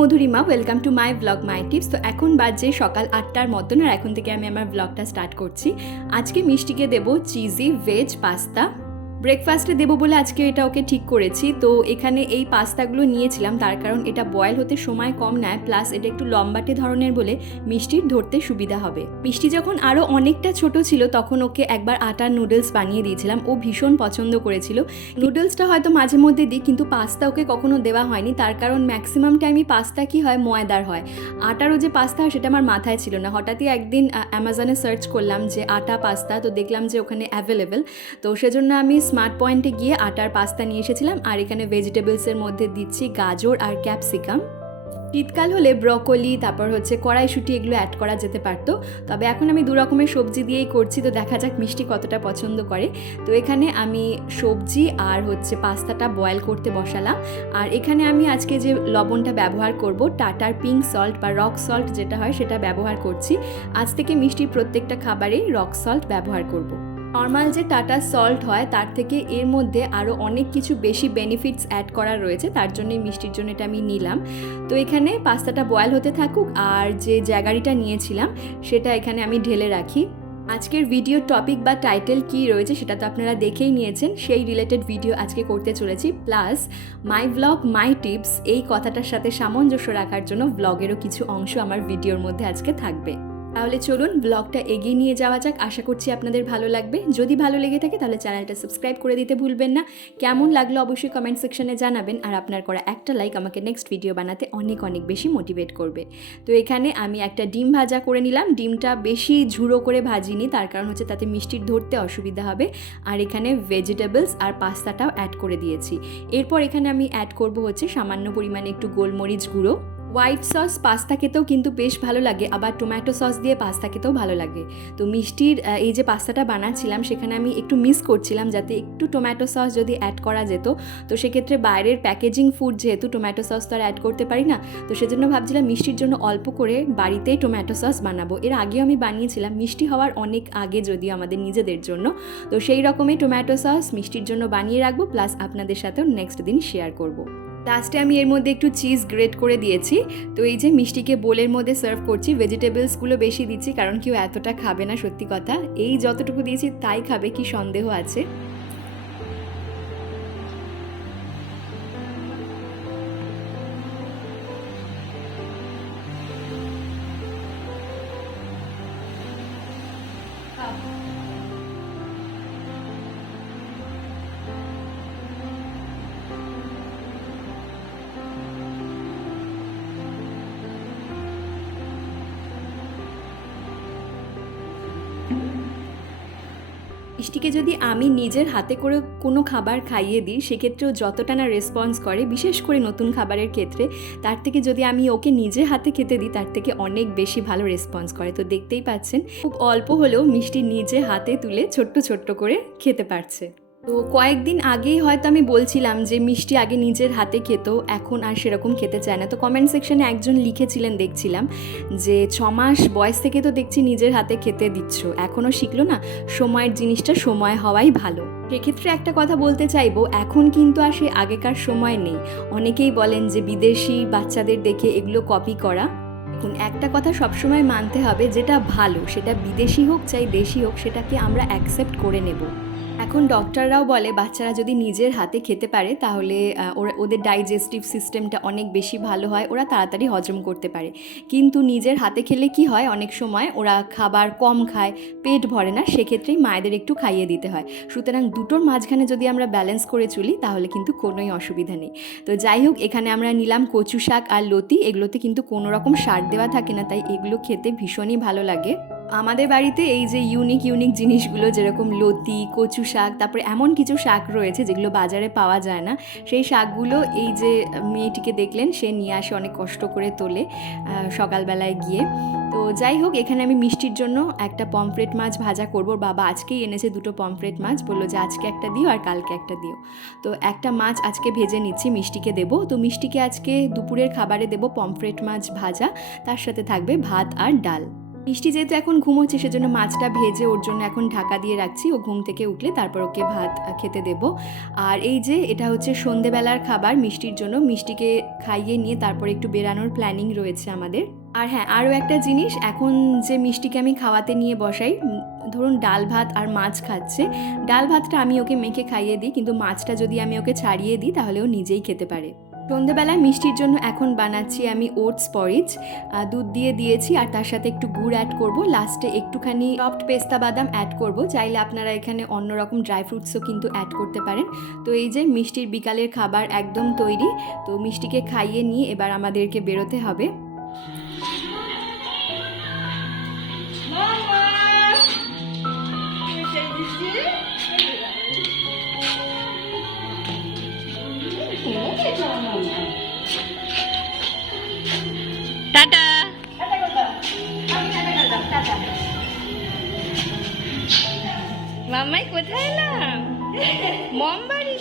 Madhurima. Welcome to my blog my tips তো এখন বাজে সকাল আটটার মতন, আর এখন থেকে আমি আমার ব্লগটা স্টার্ট করছি। আজকে মিষ্টিকে দেবো চিজি ভেজ পাস্তা ব্রেকফাস্টে দেবো বলে আজকে এটা ওকে ঠিক করেছি। তো এখানে এই পাস্তাগুলো নিয়েছিলাম, তার কারণ এটা বয়েল হতে সময় কম নেয় প্লাস এটা একটু লম্বাটে ধরনের বলে মিষ্টির ধরতে সুবিধা হবে। মিষ্টি যখন আরও অনেকটা ছোট ছিল, তখন ওকে একবার আটার নুডলস বানিয়ে দিয়েছিলাম। ও ভীষণ পছন্দ করেছিল। নুডলসটা হয়তো মাঝে মধ্যে দিই, কিন্তু পাস্তা ওকে কখনো দেওয়া হয়নি। তার কারণ ম্যাক্সিমাম টাইমই পাস্তা কি হয়? ময়দার হয়। আটারও যে পাস্তা সেটা আমার মাথায় ছিল না। হঠাৎই একদিন অ্যামাজনে সার্চ করলাম যে আটা পাস্তা, তো দেখলাম যে ওখানে অ্যাভেলেবেল তো সেজন্য আমি স্মার্ট পয়েন্টে গিয়ে আটার পাস্তা নিয়ে এসেছিলাম, আর এখানে ভেজিটেবলসের মধ্যে দিচ্ছি গাজর আর ক্যাপসিকাম শীতকাল হলে ব্রকলি তারপর হচ্ছে কড়াইশুটি, এগুলো অ্যাড করা যেতে পারতো। তবে এখন আমি দু রকমের সবজি দিয়েই করছি, তো দেখা যাক মিষ্টি কতটা পছন্দ করে। তো এখানে আমি সবজি আর হচ্ছে পাস্তাটা বয়েল করতে বসালাম। আর এখানে আমি আজকে যে লবণটা ব্যবহার করব, টাটার পিঙ্ক সল্ট বা রক সল্ট যেটা হয়, সেটা ব্যবহার করছি। আজ থেকে মিষ্টির প্রত্যেকটা খাবারেই রক সল্ট ব্যবহার করব। নর্মাল যে টাটা সল্ট হয়, তার থেকে এর মধ্যে আরও অনেক কিছু বেশি বেনিফিটস অ্যাড করা রয়েছে, তার জন্যই মিষ্টির জন্য এটা আমি নিলাম। তো এখানে পাস্তাটা বয়েল হতে থাকুক আর যে জাগারিটা নিয়েছিলাম, সেটা এখানে আমি ঢেলে রাখি। আজকের ভিডিও টপিক বা টাইটেল কী রয়েছে, সেটা তো আপনারা দেখেই নিয়েছেন, সেই রিলেটেড ভিডিও আজকে করতে চলেছি। Plus my blog my tips এই কথাটার সাথে সামঞ্জস্য রাখার জন্য ব্লগেরও কিছু অংশ আমার ভিডিওর মধ্যে আজকে থাকবে। তাহলে চলুন ব্লগটা এগিয়ে নিয়ে যাওয়া যাক। আশা করছি আপনাদের ভালো লাগবে। যদি ভালো লেগে থাকে তাহলে চ্যানেলটা সাবস্ক্রাইব করে দিতে ভুলবেন না। কেমন লাগল অবশ্যই কমেন্ট সেকশনে জানাবেন। আর আপনার করা একটা লাইক আমাকে নেক্সট ভিডিও বানাতে অনেক অনেক বেশি মোটিভেট করবে। তো এখানে আমি একটা ডিম ভাজা করে নিলাম। ডিমটা বেশি ঝুড়ো করে ভাজিনি। তার কারণ হচ্ছে তাতে মিষ্টির ধরতে অসুবিধা হবে। আর এখানে ভেজিটেবলস আর পাস্তাটাও অ্যাড করে দিয়েছি। এরপর এখানে আমি অ্যাড করব হচ্ছে সামান্য পরিমাণে একটু গোলমরিচ গুঁড়ো। হোয়াইট সস পাস্তা খেতেও কিন্তু বেশ ভালো লাগে, আবার টমেটো সস দিয়ে পাস্তা খেতেও ভালো লাগে। তো মিষ্টির এই যে পাস্তাটা বানাচ্ছিলাম, সেখানে আমি একটু মিস করছিলাম যাতে একটু টমেটো সস যদি অ্যাড করা যেত। তো সেক্ষেত্রে বাইরের প্যাকেজিং ফুড যেহেতু টমেটো সস তো আর অ্যাড করতে পারি না, তো সেজন্য ভাবছিলাম মিষ্টির জন্য অল্প করে বাড়িতেই টমেটো সস বানাবো। এর আগেও আমি বানিয়েছিলাম, মিষ্টি হওয়ার অনেক আগে যদিও আমাদের নিজেদের জন্য। তো সেই রকমই টমেটো সস মিষ্টির জন্য বানিয়ে রাখব প্লাস আপনাদের সাথেও নেক্সট দিন শেয়ার করব। লাস্টে আমি এর মধ্যে একটু চিজ গ্রেট করে দিয়েছি। তো এই যে মিষ্টিকে বোলের মধ্যে সার্ভ করছি ভেজিটেবলসগুলো বেশি দিচ্ছি, কারণ কেউ এতটা খাবে না, সত্যি কথা। এই যতটুকু দিয়েছি, তাই খাবে, কি সন্দেহ আছে? মিষ্টিকে যদি আমি নিজের হাতে করে কোনো খাবার খাইয়ে দিই, সেক্ষেত্রেও যতটা না রেসপন্স করে, বিশেষ করে নতুন খাবারের ক্ষেত্রে, তার থেকে যদি আমি ওকে নিজে হাতে খেতে দিই, তার থেকে অনেক বেশি ভালো রেসপন্স করে। তো দেখতেই পাচ্ছেন, খুব অল্প হলেও মিষ্টি নিজে হাতে তুলে ছোট্ট ছোট্ট করে খেতে পারছে। তো কয়েকদিন আগেই হয়তো আমি বলছিলাম যে মিষ্টি আগে নিজের হাতে খেত, এখন আর সেরকম খেতে চায় না। তো কমেন্ট সেকশনে একজন লিখেছিলেন, দেখছিলাম, যে ছ মাস বয়স থেকে তো দেখছি নিজের হাতে খেতে দিচ্ছ এখনও শিখলো না? সময়ের জিনিসটা সময় হওয়াই ভালো। সেক্ষেত্রে একটা কথা বলতে চাইব, এখন কিন্তু আর সে আগেকার সময় নেই। অনেকেই বলেন যে বিদেশি বাচ্চাদের দেখে এগুলো কপি করা। একটা কথা সবসময় মানতে হবে, যেটা ভালো সেটা বিদেশি হোক চাই দেশি হোক, সেটাকে আমরা অ্যাকসেপ্ট করে নেব। এখন ডক্টররাও বলে বাচ্চারা যদি নিজের হাতে খেতে পারে, তাহলে ওরা, ওদের ডাইজেস্টিভ সিস্টেমটা অনেক বেশি ভালো হয়, ওরা তাড়াতাড়ি হজম করতে পারে। কিন্তু নিজের হাতে খেলে কি হয়? অনেক সময় ওরা খাবার কম খায়, পেট ভরে না, সেক্ষেত্রেই মায়েদের একটু খাইয়ে দিতে হয়। সুতরাং দুটোর মাঝখানে যদি আমরা ব্যালেন্স করে চলি, তাহলে কিন্তু কোনোই অসুবিধা নেই। তো যাই হোক, এখানে আমরা নিলাম কচু শাক আর লতি। এগুলোতে কিন্তু কোনো রকম সার দেওয়া থাকে না, তাই এগুলো খেতে ভীষণই ভালো লাগে। আমাদের বাড়িতে এই যে ইউনিক ইউনিক জিনিসগুলো, যেরকম লতি, কচু শাক, তারপরে এমন কিছু শাক রয়েছে যেগুলো বাজারে পাওয়া যায় না, সেই শাকগুলো এই যে মেয়েটিকে দেখলেন, সে নিয়ে আসে অনেক কষ্ট করে তোলে সকালবেলায় গিয়ে। তো যাই হোক, এখানে আমি মিষ্টির জন্য একটা পমফ্রেট মাছ ভাজা করব। বাবা আজকেই এনেছে দুটো পমফ্রেট মাছ, বলল যে আজকে একটা দিও আর কালকে একটা দিও। তো একটা মাছ আজকে ভেজে নিচ্ছি, মিষ্টিকে দেবো। তো মিষ্টিকে আজকে দুপুরের খাবারে দেবো পমফ্রেট মাছ ভাজা, তার সাথে থাকবে ভাত আর ডাল। মিষ্টি যেহেতু এখন ঘুমোচ্ছে, সেজন্য মাছটা ভেজে ওর জন্য এখন ঢাকা দিয়ে রাখছি। ও ঘুম থেকে উঠলে তারপর ওকে ভাত খেতে দেব। আর এই যে, এটা হচ্ছে সন্ধেবেলার খাবার মিষ্টির জন্য। মিষ্টিকে খাইয়ে নিয়ে তারপর একটু বেরানোর প্ল্যানিং রয়েছে আমাদের। আর হ্যাঁ আরও একটা জিনিস, এখন যে মিষ্টিকে আমি খাওয়াতে নিয়ে বসাই ধরুন ডাল ভাত আর মাছ খাচ্ছে, ডাল ভাতটা আমি ওকে মেখে খাইয়ে দিই, কিন্তু মাছটা যদি আমি ওকে ছাড়িয়ে দিই, তাহলে ও নিজেই খেতে পারে। সন্ধেবেলায় মিষ্টির জন্য এখন বানাচ্ছি আমি ওটস পরিচ দুধ দিয়ে দিয়েছি আর তার সাথে একটু গুড় অ্যাড করব। লাস্টে একটুখানি সফট পেস্তা বাদাম অ্যাড করব। চাইলে আপনারা এখানে অন্যরকম ড্রাই ফ্রুটসও কিন্তু অ্যাড করতে পারেন। তো এই যে মিষ্টির বিকালের খাবার একদম তৈরি, তো মিষ্টিকে খাইয়ে নিয়ে এবার আমাদেরকে বেরোতে হবে। মাম্মাই কোথায় এলাম? মম বাড়ি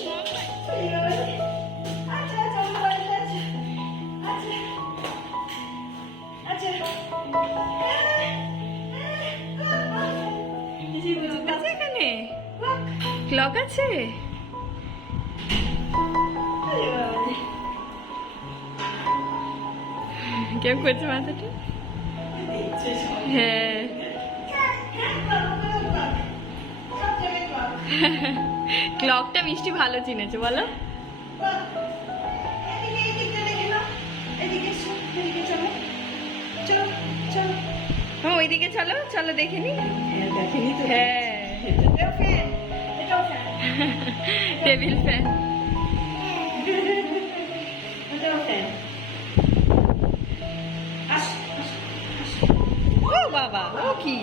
ক্লক আছে? কেউ করছে মাথাটা? হ্যাঁ। ক্লকটা মিষ্টি ভালো চিনেছে, বলো। হ্যাঁ ওইদিকে চলো চলো দেখে নি। হ্যাঁ। Table fan. ও বাবা, ও কি?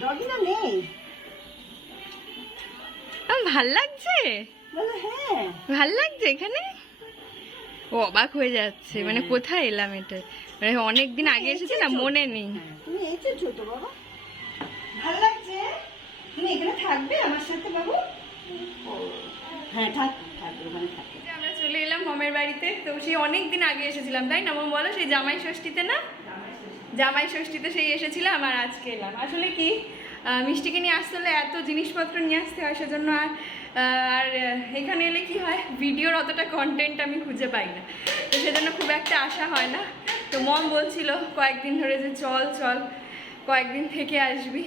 ডগিনা নেই। আম, ভালো লাগছে? বলো হ্যাঁ। ভালো লাগছে এখানে? ও অবাক হয়ে যাচ্ছে। মানে কোথায় এলাম এটা? মানে অনেক দিন আগে এসেছে? না মনে নেই। তুমি এসেছ তো বাবা। ভালো লাগছে? তুমি এখানে থাকবে আমার সাথে বাবু? হ্যাঁ থাক থাকবে ওখানে থাকবে আমরা চলে এলাম মমের বাড়িতে। তো সেই অনেক দিন আগে এসেছিলাম তাই না মম? বলো সেই জামাই ষষ্ঠীতে না? জামাই ষষ্ঠীতে সেই এসেছিলাম আর আজকে এলাম। আসলে কি মিষ্টিকে নিয়ে আসতে হলে এত জিনিসপত্র নিয়ে আসতে হয় সেজন্য আর আর এখানে এলে কি হয়, ভিডিওর অতটা কন্টেন্ট আমি খুঁজে পাই না। তো সেজন্য খুব একটা আশা হয় না। তো মম বলছিল, কয়েকদিন ধরে যে চল চল, কয়েকদিন থেকে আসবি।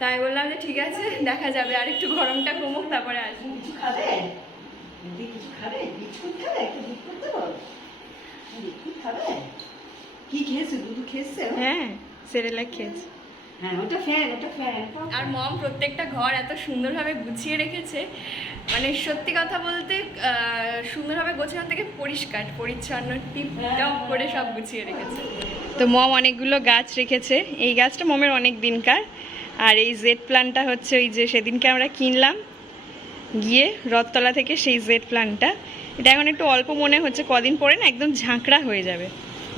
তাই বললাম যে, ঠিক আছে, দেখা যাবে, আর একটু গরমটা কমুক, তারপরে আসবি। খাবে? খাবে? কি খেয়েছে? দুধু খেয়েছে? হ্যাঁ সেরেলাক খেয়েছি। হ্যাঁ ওটা ফ্যান ওটা ফ্যান আর মম প্রত্যেকটা ঘর এত সুন্দরভাবে গুছিয়ে রেখেছে। মানে সত্যি কথা বলতে সুন্দরভাবে গোছানো থেকে পরিষ্কার পরিচ্ছন্ন টিপটপ করে সব গুছিয়ে রেখেছে। তো মম অনেকগুলো গাছ রেখেছে। এই গাছটা মমের অনেক দিনকার। আর এই জেড প্ল্যান্টটা হচ্ছে ওই যে সেদিনকে আমরা কিনলাম। গিয়ে রথতলা থেকে সেই জেড প্ল্যান্টটা এটা এখন একটু অল্প মনে হচ্ছে কদিন পরে না একদম ঝাঁকড়া হয়ে যাবে।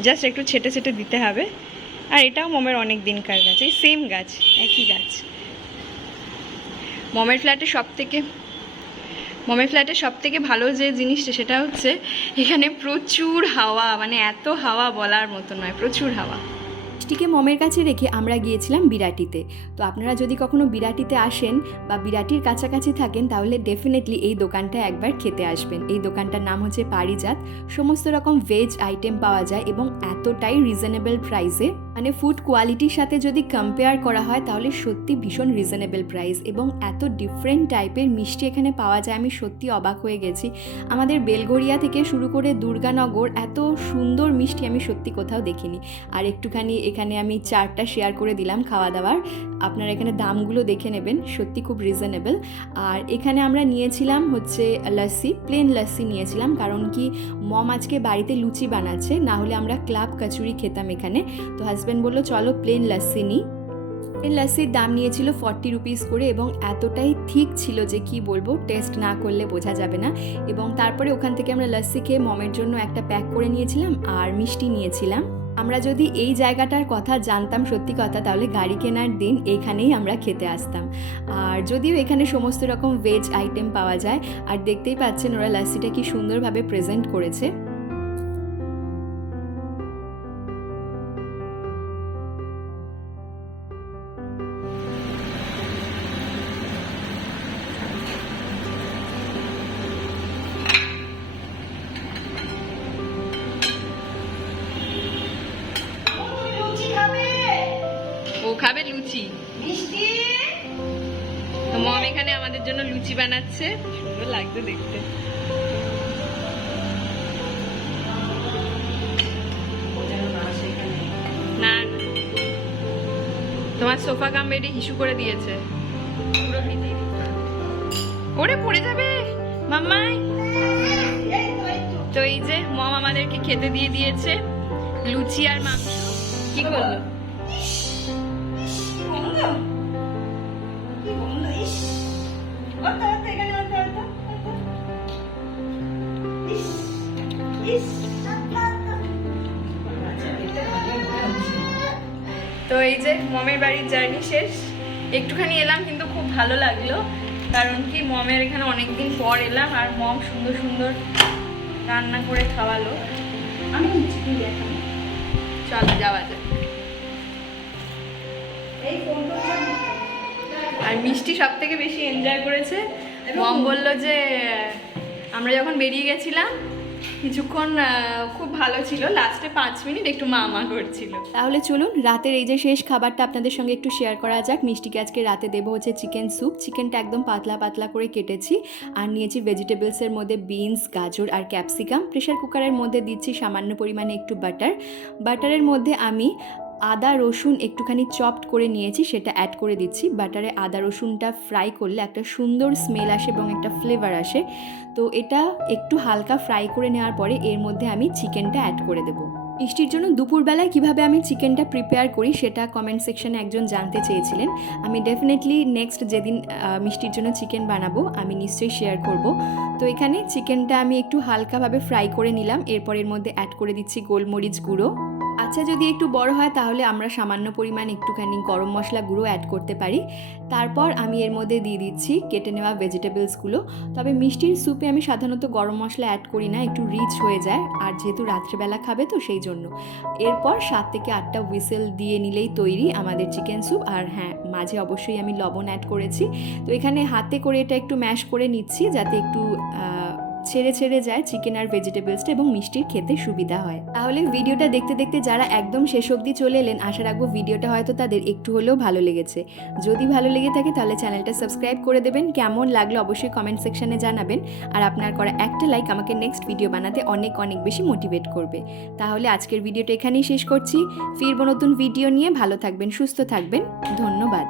জাস্ট একটু ছেটে ছেটে দিতে হবে। আর এটাও মমের অনেক দিনকার গাছ, এই সেম গাছ, একই গাছ। মমের ফ্ল্যাটে সব থেকে মমের ফ্ল্যাটে সব থেকে ভালো যে জিনিসটা সেটা হচ্ছে এখানে প্রচুর হাওয়া মানে এত হাওয়া বলার মতো নয়, প্রচুর হাওয়া। মিষ্টিকে মমের কাছে রেখে আমরা গিয়েছিলাম বিরাটিতে। তো আপনারা যদি কখনো বিরাটিতে আসেন বা বিরাটির কাছাকাছি থাকেন, তাহলে ডেফিনেটলি এই দোকানটা একবার খেতে আসবেন। এই দোকানটার নাম হচ্ছে পারিজাত। সমস্ত রকম ভেজ আইটেম পাওয়া যায় এবং এতটাই রিজনেবল প্রাইসে মানে ফুড কোয়ালিটির সাথে যদি কম্পেয়ার করা হয়, তাহলে সত্যি ভীষণ রিজনেবল প্রাইস এবং এত ডিফারেন্ট টাইপের মিষ্টি এখানে পাওয়া যায়, আমি সত্যি অবাক হয়ে গেছি। আমাদের বেলগড়িয়া থেকে শুরু করে দুর্গানগর, এত সুন্দর মিষ্টি আমি সত্যি কোথাও দেখিনি। আর একটুখানি এখানে আমি চারটা শেয়ার করে দিলাম খাওয়া দাওয়ার আপনারা এখানে দামগুলো দেখে নেবেন, সত্যি খুব রিজনেবল আর এখানে আমরা নিয়েছিলাম হচ্ছে লস্যি প্লেন লস্যি নিয়েছিলাম, কারণ কি মম আজকে বাড়িতে লুচি বানাচ্ছে, না হলে আমরা ক্লাব কচুরি খেতাম এখানে। তো হাজব্যান্ড বলল, চলো প্লেন লস্যি নিই প্লেন লস্যির দাম নিয়েছিল ফর্টি রুপিস করে এবং এতটাই ঠিক ছিল যে কি বলব টেস্ট না করলে বোঝা যাবে না। এবং তারপরে ওখান থেকে আমরা লস্যি খেয়ে মমের জন্য একটা প্যাক করে নিয়েছিলাম আর মিষ্টি নিয়েছিলাম। আমরা যদি এই জায়গাটার কথা জানতাম, সত্যি কথা, তাহলে গাড়ি কেনার দিন এইখানেই আমরা খেতে আসতাম। আর যদিও এখানে সমস্ত রকম ভেজ আইটেম পাওয়া যায়, আর দেখতেই পাচ্ছেন ওরা লাস্সিটা কি সুন্দরভাবে প্রেজেন্ট করেছে। লুচি বানাচ্ছে সুন্দর লাগছে দেখতে। না। তোমার সোফা কাম বেডে হিসু করে দিয়েছে। ওরে, পড়ে যাবে। মাম্মাই। তো এই যে, মম আমাদেরকে খেতে দিয়ে দিয়েছে, লুচি আর মাংস। কি করল? তো এই যে মমের বাড়ির জার্নি শেষ। একটুখানি এলাম কিন্তু খুব ভালো লাগল কারণ কি মমের এখানে অনেকদিন পর এলাম আর মম সুন্দর সুন্দর রান্না করে খাওয়ালো। আমি চলো যাওয়া যাক। আর মিষ্টি সব থেকে বেশি এনজয় করেছে। মম বলল যে আমরা যখন বেরিয়ে গেছিলাম কিছুক্ষণ খুব ভালো ছিল। লাস্টে পাঁচ মিনিট একটু মা মা করছিল। তাহলে চলুন, রাতের এই যে শেষ খাবারটা আপনাদের সঙ্গে একটু শেয়ার করা যাক। মিষ্টিকে আজকে রাতে দেব হচ্ছে চিকেন স্যুপ চিকেনটা একদম পাতলা পাতলা করে কেটেছি। আর নিয়েছি ভেজিটেবলসের মধ্যে বিনস গাজর আর ক্যাপসিকাম প্রেশার কুকারের মধ্যে দিচ্ছি সামান্য পরিমাণে একটু বাটার বাটারের মধ্যে আমি আদা, রসুন একটুখানি চপড করে নিয়েছি, সেটা অ্যাড করে দিচ্ছি। বাটারে আদা, রসুনটা ফ্রাই করলে একটা সুন্দর স্মেল আসে এবং একটা ফ্লেভার আসে। তো এটা একটু হালকা ফ্রাই করে নেওয়ার পরে এর মধ্যে আমি চিকেনটা অ্যাড করে দেবো। মিষ্টির জন্য দুপুরবেলায় কীভাবে আমি চিকেনটা প্রিপেয়ার করি, সেটা কমেন্ট সেকশনে একজন জানতে চেয়েছিলেন। আমি ডেফিনেটলি নেক্সট যেদিন মিষ্টির জন্য চিকেন বানাবো, আমি নিশ্চয়ই শেয়ার করব। তো এখানে চিকেনটা আমি একটু হালকাভাবে ফ্রাই করে নিলাম। এরপর এর মধ্যে অ্যাড করে দিচ্ছি গোলমরিচ গুঁড়ো। আচ্ছা যদি একটু বড় হয় তাহলে আমরা সামান্য পরিমাণ একটুখানি গরম মশলা গুঁড়ো অ্যাড করতে পারি। তারপর আমি এর মধ্যে দিয়ে দিচ্ছি কেটে নেওয়া ভেজিটেবলসগুলো তবে মিষ্টির স্যুপে আমি সাধারণত গরম মশলা অ্যাড করি না, একটু রিচ হয়ে যায়। আর যেহেতু রাত্রেবেলা খাবে তো সেই জন্য। এরপর সাত থেকে আটটা হুইসেল দিয়ে নিলেই তৈরি আমাদের চিকেন স্যুপ আর হ্যাঁ মাঝে অবশ্যই আমি লবণ অ্যাড করেছি। তো এখানে হাতে করে এটা একটু ম্যাশ করে নিচ্ছি যাতে একটু ছেড়ে ছেড়ে যায় চিকেন আর ভেজিটেবলসটা এবং মিষ্টির খেতে সুবিধা হয়। তাহলে ভিডিওটা দেখতে দেখতে যারা একদম শেষ অবধি চলে এলেন, আশা রাখব ভিডিওটা হয়তো তাদের একটু হলেও ভালো লেগেছে। যদি ভালো লেগে থাকে তাহলে চ্যানেলটা সাবস্ক্রাইব করে দেবেন। কেমন লাগল অবশ্যই কমেন্ট সেকশানে জানাবেন। আর আপনার করা একটা লাইক আমাকে নেক্সট ভিডিও বানাতে অনেক অনেক বেশি মোটিভেট করবে। তাহলে আজকের ভিডিওটা এখানেই শেষ করছি। ফিরবো নতুন ভিডিও নিয়ে। ভালো থাকবেন, সুস্থ থাকবেন। ধন্যবাদ।